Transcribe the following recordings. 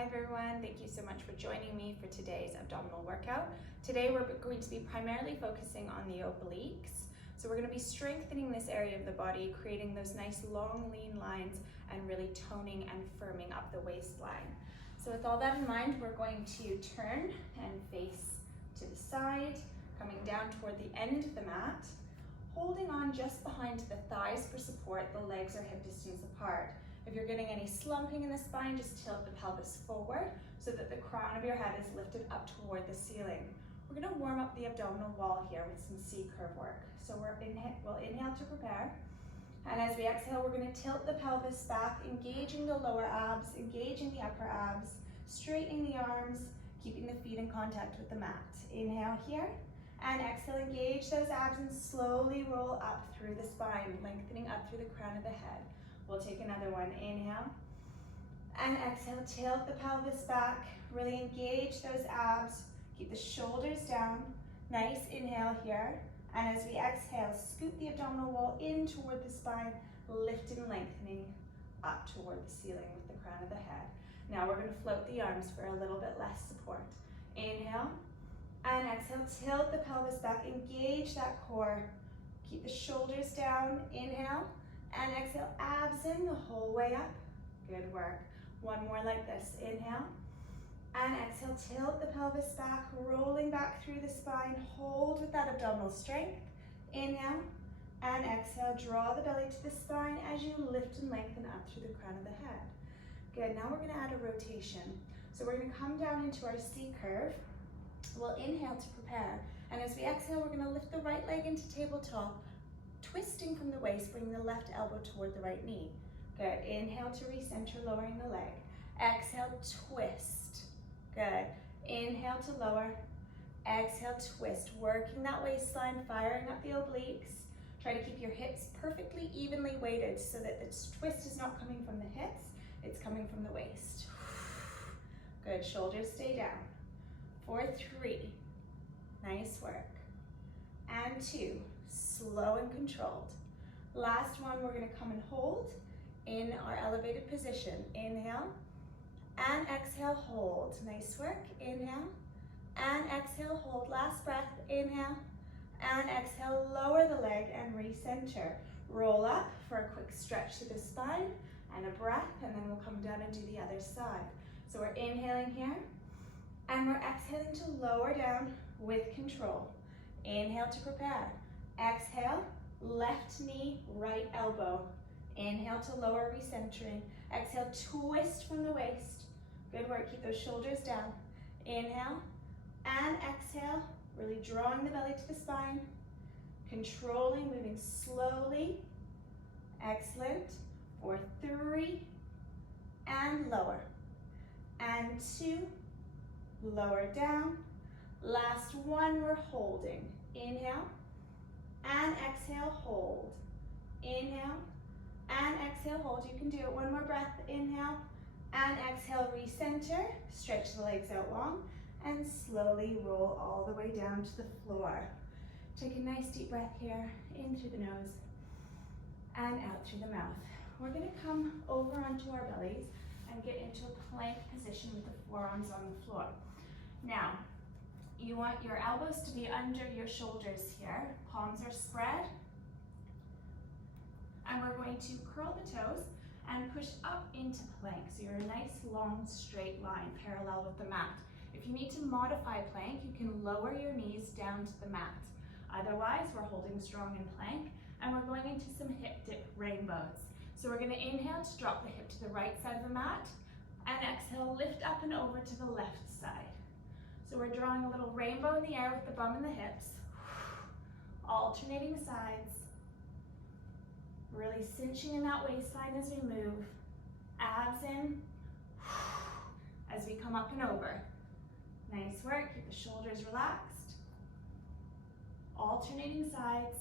Hi everyone, thank you so much for joining me for today's abdominal workout. Today we're going to be primarily focusing on the obliques. So we're going to be strengthening this area of the body, creating those nice long lean lines and really toning and firming up the waistline. So with all that in mind, we're going to turn and face to the side, coming down toward the end of the mat, holding on just behind the thighs for support. The legs are hip distance apart. If you're getting any slumping in the spine, just tilt the pelvis forward so that the crown of your head is lifted up toward the ceiling. We're going to warm up the abdominal wall here with some C-curve work. So we'll inhale to prepare. And as we exhale, we're going to tilt the pelvis back, engaging the lower abs, engaging the upper abs, straightening the arms, keeping the feet in contact with the mat. Inhale here, and exhale, engage those abs and slowly roll up through the spine, lengthening up through the crown of the head. We'll take another one. Inhale and exhale, tilt the pelvis back, really engage those abs, keep the shoulders down. Nice inhale here. And as we exhale, scoot the abdominal wall in toward the spine, lifting, lengthening up toward the ceiling with the crown of the head. Now we're going to float the arms for a little bit less support. Inhale and exhale, tilt the pelvis back, engage that core, keep the shoulders down. Inhale and exhale, abs in the whole way up. Good work. One more like this. Inhale and exhale, tilt the pelvis back, rolling back through the spine. Hold with that abdominal strength. Inhale and exhale, draw the belly to the spine as you lift and lengthen up through the crown of the head. Good, now we're going to add a rotation. So we're going to come down into our C-curve. We'll inhale to prepare. And as we exhale, we're going to lift the right leg into tabletop, twisting from the waist, bring the left elbow toward the right knee. Good, inhale to recenter, lowering the leg. Exhale, twist. Good, inhale to lower. Exhale, twist, working that waistline, firing up the obliques. Try to keep your hips perfectly evenly weighted so that the twist is not coming from the hips, it's coming from the waist. Good, shoulders stay down. For 3, nice work. And 2, slow and controlled. Last one, we're going to come and hold in our elevated position. Inhale and exhale, hold. Nice work. Inhale and exhale, hold. Last breath. Inhale and exhale, lower the leg and recenter. Roll up for a quick stretch to the spine and a breath, and then we'll come down and do the other side. So we're inhaling here and we're exhaling to lower down with control. Inhale to prepare. Exhale, left knee, right elbow. Inhale to lower, recentering. Exhale, twist from the waist. Good work, keep those shoulders down. Inhale and exhale, really drawing the belly to the spine. Controlling, moving slowly. Excellent. For 3, and lower. And 2, lower down. Last one, we're holding. Inhale and exhale, hold. Inhale and exhale, hold. You can do it. One more breath. Inhale and exhale, recenter. Stretch the legs out long and slowly roll all the way down to the floor. Take a nice deep breath here, in through the nose and out through the mouth. We're going to come over onto our bellies and get into a plank position with the forearms on the floor. Now, you want your elbows to be under your shoulders here. Palms are spread. And we're going to curl the toes and push up into plank. So you're a nice long straight line parallel with the mat. If you need to modify plank, you can lower your knees down to the mat. Otherwise, we're holding strong in plank and we're going into some hip dip rainbows. So we're going to inhale to drop the hip to the right side of the mat and exhale, lift up and over to the left side. So we're drawing a little rainbow in the air with the bum and the hips, alternating sides, really cinching in that waistline as we move, abs in, as we come up and over. Nice work, keep the shoulders relaxed, alternating sides.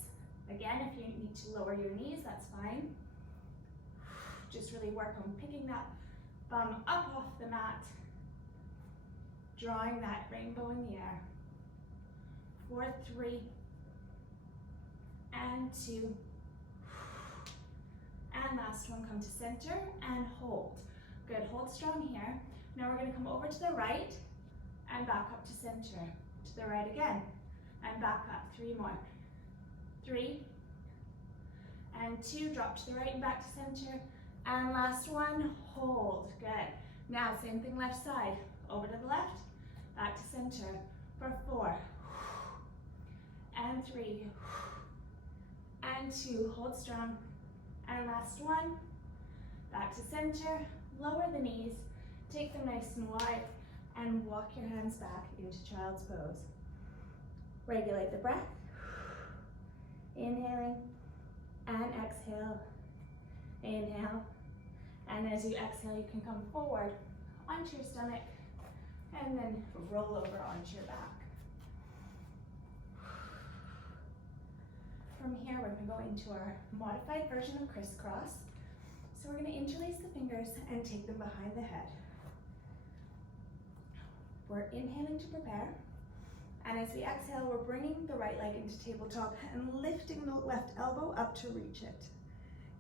Again, if you need to lower your knees, that's fine. Just really work on picking that bum up off the mat, drawing that rainbow in the air. For 3, and 2, and last one, come to center and hold. Good, hold strong here. Now we're going to come over to the right and back up to center. To the right again and back up. 3 more. 3 and 2. Drop to the right and back to center. And last one. Hold. Good. Now same thing left side. Over to the left, back to center for 4 and 3 and 2. Hold strong. And last one. Back to center. Lower the knees. Take them nice and wide and walk your hands back into child's pose. Regulate the breath. Inhaling and exhale. Inhale. And as you exhale, you can come forward onto your stomach and then roll over onto your back. From here, we're going to go into our modified version of crisscross. So we're going to interlace the fingers and take them behind the head. We're inhaling to prepare. And as we exhale, we're bringing the right leg into tabletop and lifting the left elbow up to reach it.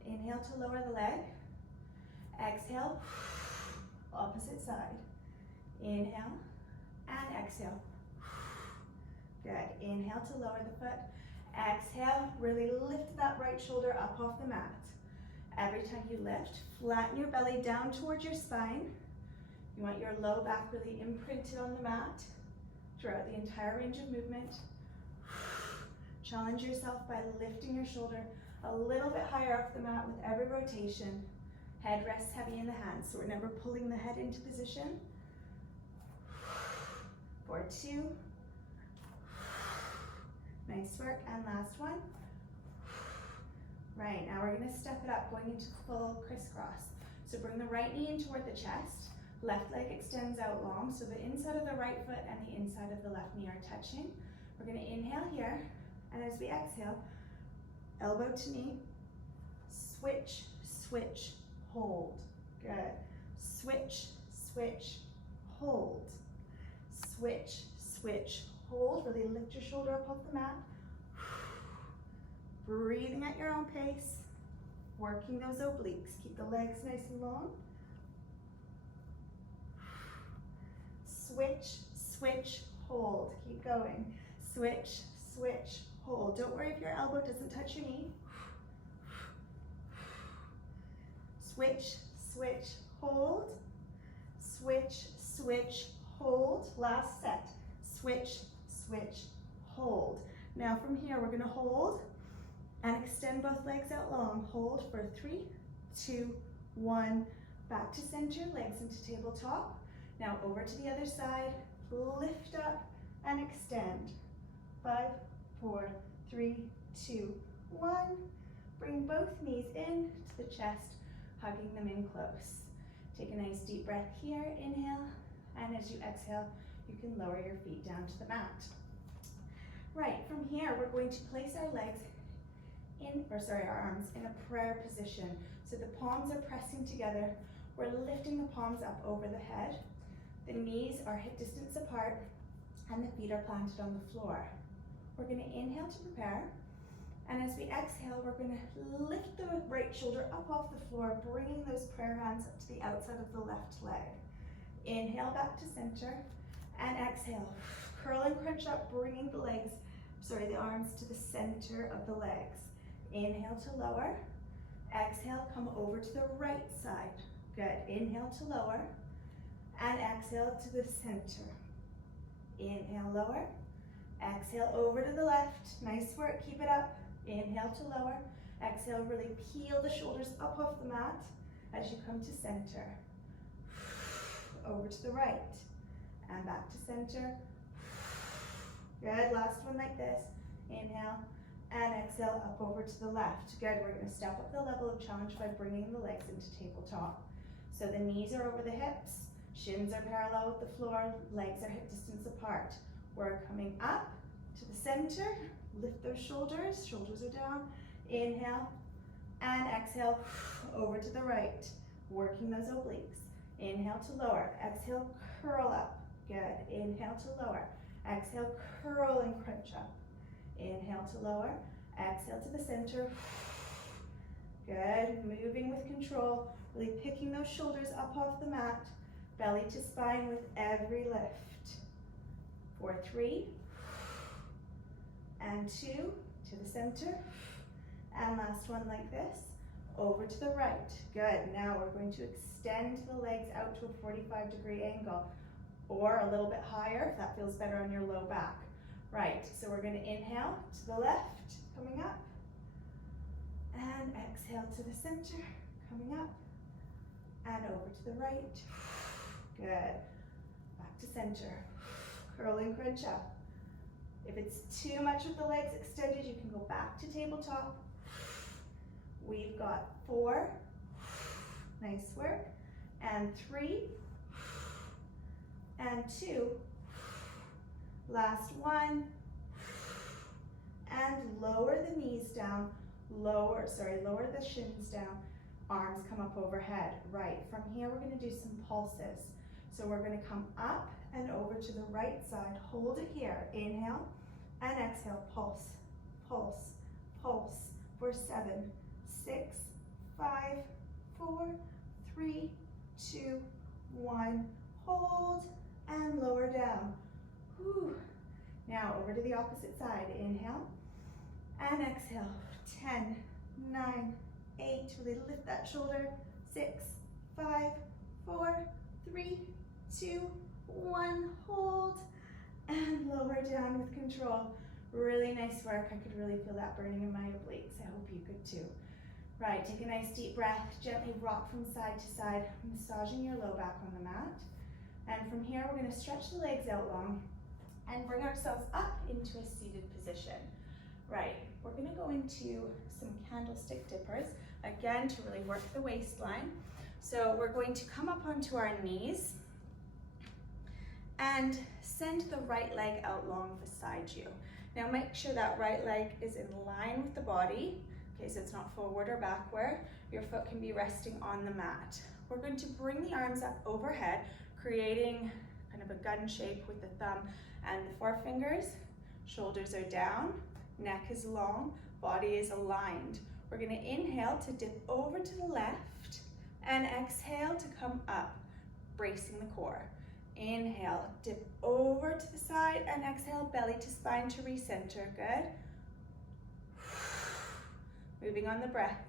Inhale to lower the leg. Exhale, opposite side. Inhale and exhale. Good. Inhale to lower the foot. Exhale, really lift that right shoulder up off the mat. Every time you lift, flatten your belly down towards your spine. You want your low back really imprinted on the mat throughout the entire range of movement. Challenge yourself by lifting your shoulder a little bit higher off the mat with every rotation. Head rests heavy in the hands, so we're never pulling the head into position. For 2. Nice work, and last one. Right, now we're gonna step it up, going into full crisscross. So bring the right knee in toward the chest. Left leg extends out long, so the inside of the right foot and the inside of the left knee are touching. We're gonna inhale here, and as we exhale, elbow to knee, switch, switch, hold. Good. Switch, switch, hold. Switch, switch, hold. Really lift your shoulder up off the mat. Breathing at your own pace. Working those obliques. Keep the legs nice and long. Switch, switch, hold. Keep going. Switch, switch, hold. Don't worry if your elbow doesn't touch your knee. Switch, switch, hold. Switch, switch, hold. Last set. Switch, switch, hold. Now from here, we're going to hold and extend both legs out long. Hold for 3, 2, 1. Back to center, legs into tabletop. Now over to the other side. Lift up and extend. 5, 4, 3, 2, 1. Bring both knees in to the chest, hugging them in close. Take a nice deep breath here, inhale, and as you exhale, you can lower your feet down to the mat. Right, from here, we're going to place our legs our arms in a prayer position. So the palms are pressing together. We're lifting the palms up over the head. The knees are hip distance apart, and the feet are planted on the floor. We're going to inhale to prepare. And as we exhale, we're going to lift the right shoulder up off the floor, bringing those prayer hands up to the outside of the left leg. Inhale back to center, and exhale. Curl and crunch up, bringing the arms to the center of the legs. Inhale to lower. Exhale, come over to the right side. Good. Inhale to lower, and exhale to the center. Inhale, lower. Exhale, over to the left. Nice work, keep it up. Inhale to lower. Exhale, really peel the shoulders up off the mat as you come to center. Over to the right and back to center. Good, last one like this. Inhale and exhale, up over to the left. Good, we're gonna step up the level of challenge by bringing the legs into tabletop. So the knees are over the hips, shins are parallel with the floor, legs are hip distance apart. We're coming up to the center, lift those shoulders, shoulders are down. Inhale and exhale, over to the right, working those obliques. Inhale to lower, exhale, curl up. Good, inhale to lower, exhale, curl and crunch up. Inhale to lower, exhale to the center. Good, moving with control, really picking those shoulders up off the mat, belly to spine with every lift. For 3, and 2, to the center, and last one like this, over to the right. Good. Now we're going to extend the legs out to a 45-degree angle, or a little bit higher if that feels better on your low back. Right, so we're going to inhale to the left, coming up, and exhale to the center, coming up, and over to the right. Good. Back to center. Curl and crunch up. If it's too much of the legs extended, you can go back to tabletop. We've got 4. Nice work. And 3. And 2. Last 1. And lower the knees down. Lower the shins down. Arms come up overhead. Right, from here we're going to do some pulses. So we're going to come up and over to the right side. Hold it here. Inhale and exhale. Pulse, pulse, pulse. For 7, 6, 5, 4, 3, 2, 1. Hold and lower down. Whew. Now over to the opposite side. Inhale and exhale. 10, 9, 8. Really lift that shoulder. 6, 5, 4, 3, 2, 1. Hold and lower down with control. Really nice work. I could really feel that burning in my obliques. I hope you could too. Right, take a nice deep breath. Gently rock from side to side, massaging your low back on the mat. And from here, we're going to stretch the legs out long and bring ourselves up into a seated position. Right, we're going to go into some candlestick dippers, again, to really work the waistline. So we're going to come up onto our knees and send the right leg out long beside you. Now make sure that right leg is in line with the body, okay, so it's not forward or backward. Your foot can be resting on the mat. We're going to bring the arms up overhead, creating kind of a gun shape with the thumb and the forefingers. Shoulders are down, neck is long, body is aligned. We're going to inhale to dip over to the left and exhale to come up, bracing the core. Inhale, dip over to the side and exhale, belly to spine to recenter. Good. Moving on the breath.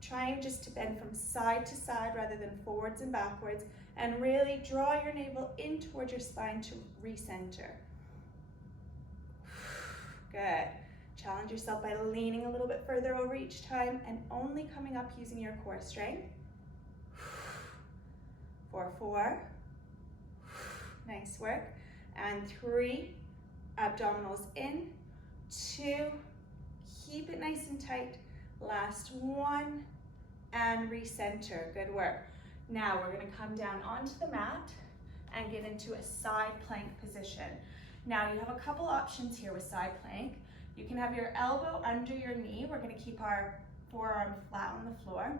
Trying just to bend from side to side rather than forwards and backwards, and really draw your navel in towards your spine to recenter. Good. Challenge yourself by leaning a little bit further over each time and only coming up using your core strength. For 4. Nice work. And 3, abdominals in. 2, keep it nice and tight. Last 1, and recenter. Good work. Now we're going to come down onto the mat and get into a side plank position. Now you have a couple options here with side plank. You can have your elbow under your knee. We're going to keep our forearm flat on the floor.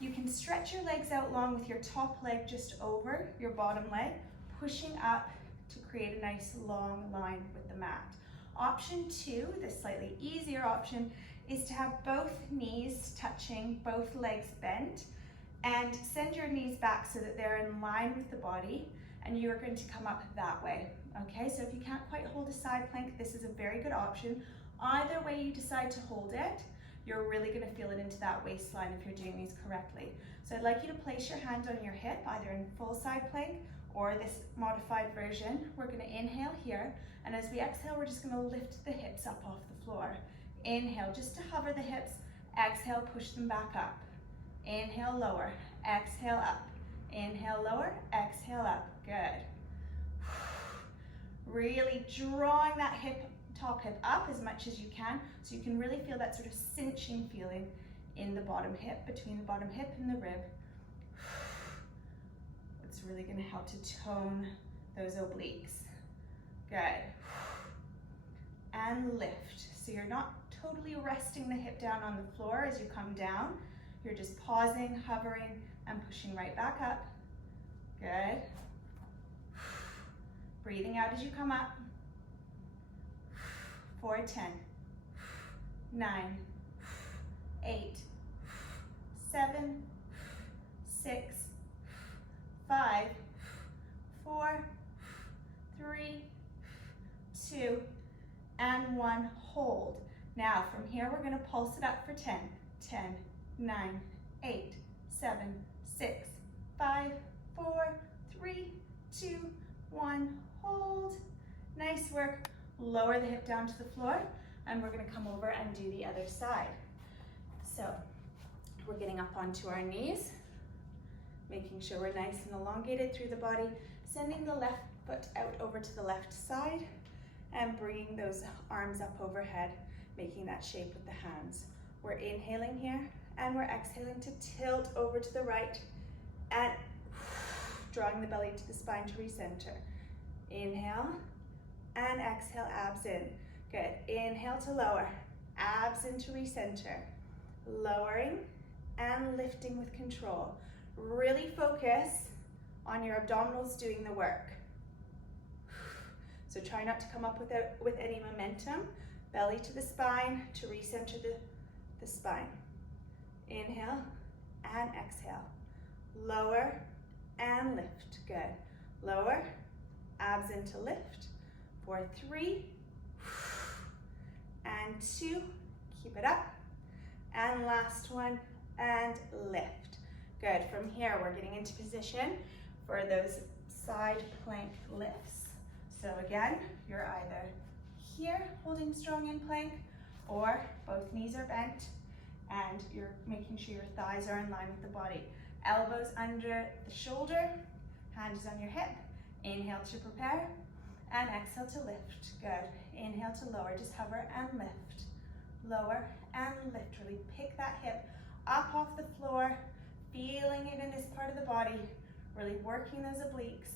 You can stretch your legs out long with your top leg just over your bottom leg, pushing up to create a nice long line with the mat. Option 2, the slightly easier option, is to have both knees touching, both legs bent, and send your knees back so that they're in line with the body, and you are going to come up that way. Okay, so if you can't quite hold a side plank, this is a very good option. Either way you decide to hold it, you're really going to feel it into that waistline if you're doing these correctly. So I'd like you to place your hand on your hip, either in full side plank or this modified version. We're going to inhale here, and as we exhale, we're just going to lift the hips up off the floor. Inhale, just to hover the hips. Exhale, push them back up. Inhale, lower. Exhale, up. Inhale, lower. Exhale, up. Good. Really drawing that top hip up as much as you can, so you can really feel that sort of cinching feeling in the bottom hip, between the bottom hip and the rib. It's really going to help to tone those obliques. Good. And lift. So you're not totally resting the hip down on the floor as you come down. You're just pausing, hovering, and pushing right back up. Good. Breathing out as you come up. 4, 10, 9, 8, 7, 6, 5, 1, hold. Now from here, we're gonna pulse it up for 10. 10, 9, 8, 7, 6, 5, 4, 3, 2, 1, hold. Nice work. Lower the hip down to the floor, and we're gonna come over and do the other side. So we're getting up onto our knees, making sure we're nice and elongated through the body, sending the left foot out over to the left side, and bringing those arms up overhead, making that shape with the hands. We're inhaling here, and we're exhaling to tilt over to the right, and drawing the belly to the spine to recenter. Inhale, and exhale, abs in. Good. Inhale to lower, abs in to recenter. Lowering and lifting with control. Really focus on your abdominals doing the work. So try not to come up with any momentum. Belly to the spine to recenter the spine. Inhale and exhale. Lower and lift. Good. Lower, abs in to lift. For 3 and 2. Keep it up. And last one, and lift. Good. From here, we're getting into position for those side plank lifts. So again, you're either here holding strong in plank, or both knees are bent and you're making sure your thighs are in line with the body. Elbows under the shoulder, hands on your hip. Inhale to prepare, and exhale to lift. Good. Inhale to lower, just hover and lift. Lower and lift. Really pick that hip up off the floor, feeling it in this part of the body, really working those obliques.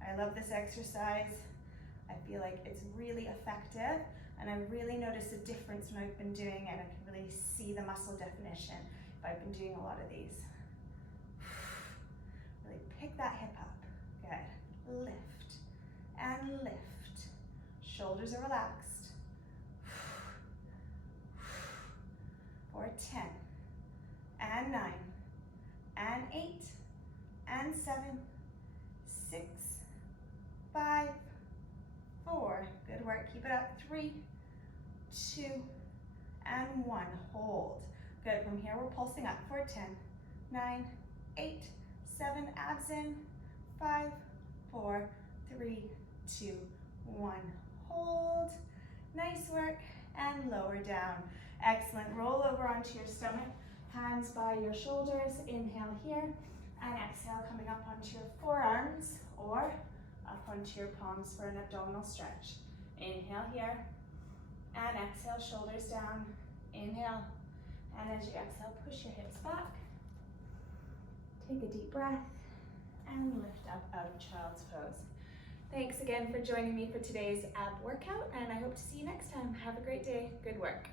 I love this exercise. I feel like it's really effective, and I really notice a difference when I've been doing it. I can really see the muscle definition if I've been doing a lot of these. Really pick that hip up. Good. Lift and lift. Shoulders are relaxed. For 10 and 9 and 8 and 7, 6, 5, 4. Good work. Keep it up. 3, 2, and 1. Hold. Good. From here, we're pulsing up for 10, 9, 8, 7. Abs in. 5, 4, 3, 2, 1. Hold. Nice work. And lower down. Excellent. Roll over onto your stomach. Hands by your shoulders. Inhale here. And exhale, coming up onto your forearms or up onto your palms for an abdominal stretch. Inhale here. And exhale, shoulders down. Inhale. And as you exhale, push your hips back. Take a deep breath. And lift up out of child's pose. Thanks again for joining me for today's ab workout, and I hope to see you next time. Have a great day. Good work.